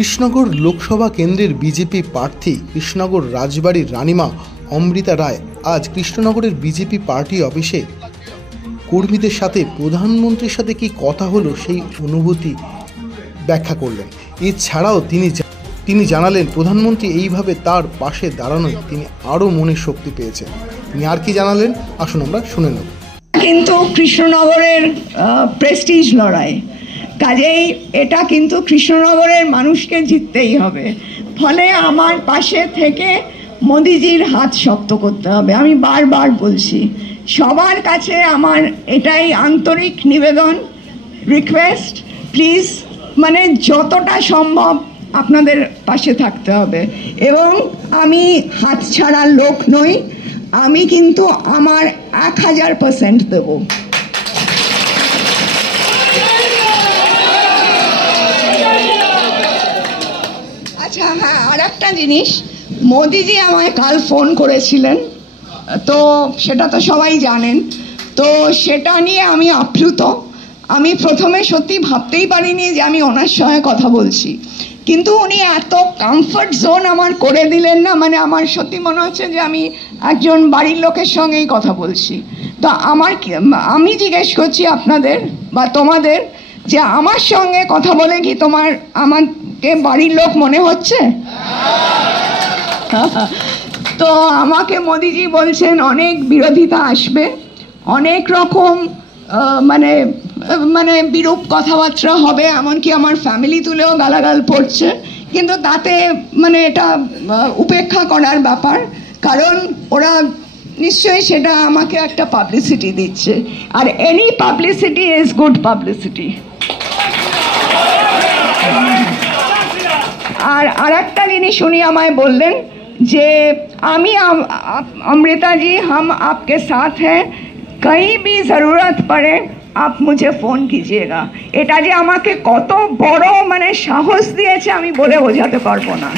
কৃষ্ণনগর লোকসভা কেন্দ্রের বিজেপি প্রার্থী কৃষ্ণনগর রাজবাড়ির রানিমা অমৃতা রায় আজ কৃষ্ণনগরের বিজেপি পার্টি অফিসে কর্মীদের সাথে প্রধানমন্ত্রীর সাথে কি কথা হলো সেই অনুভূতি ব্যাখ্যা করলেন। এছাড়াও তিনি জানালেন প্রধানমন্ত্রী এইভাবে তার পাশে দাঁড়ানোয় তিনি আরও মনের শক্তি পেয়েছেন। তিনি আর কি জানালেন আসুন আমরা শুনে নেব। কিন্তু কৃষ্ণনগরের প্রেস্টিজ লড়াই, কাজেই এটা কিন্তু কৃষ্ণনগরের মানুষকে জিততেই হবে। ফলে আমার পাশে থেকে মোদিজির হাত শক্ত করতে হবে। আমি বারবার বলছি, সবার কাছে আমার এটাই আন্তরিক নিবেদন, রিকোয়েস্ট, প্লিজ মানে যতটা সম্ভব আপনাদের পাশে থাকতে হবে। এবং আমি হাত ছাড়ার লোক নই, আমি কিন্তু আমার 1000% দেব। আচ্ছা হ্যাঁ, আর একটা জিনিস, মোদিজি আমায় কাল ফোন করেছিলেন, তো সেটা তো সবাই জানেন। তো সেটা নিয়ে আমি আপ্লুত। আমি প্রথমে সত্যি ভাবতেই পারিনি যে আমি ওনার সঙ্গে কথা বলছি, কিন্তু উনি এত কমফর্ট জোন আমার করে দিলেন না, মানে আমার সত্যি মনে হচ্ছে যে আমি একজন বাড়ির লোকের সঙ্গেই কথা বলছি। তো আমি জিজ্ঞেস করছি আপনাদের বা তোমাদের যে আমার সঙ্গে কথা বলে কি আমাকে বাড়ির লোক মনে হচ্ছে? তো আমাকে মোদিজি বলছেন অনেক বিরোধিতা আসবে, অনেক রকম মানে মানে বিরূপ কথাবার্তা হবে, এমনকি আমার ফ্যামিলি তুলেও গালাগাল পড়ছে, কিন্তু তাতে মানে এটা উপেক্ষা করার ব্যাপার, কারণ ওরা নিশ্চয়ই সেটা আমাকে একটা পাবলিসিটি দিচ্ছে, আর any publicity is good publicity. আর একটা জিনিস উনি আমায় বললেন যে আমি अमृता जी हम आपके साथ हैं, कहीं भी ज़रूरत पड़े आप मुझे फ़ोन कीजिएगा। এটা যে আমাকে কত বড় মানে সাহস দিয়েছে আমি বলে বোঝাতে পারবো না।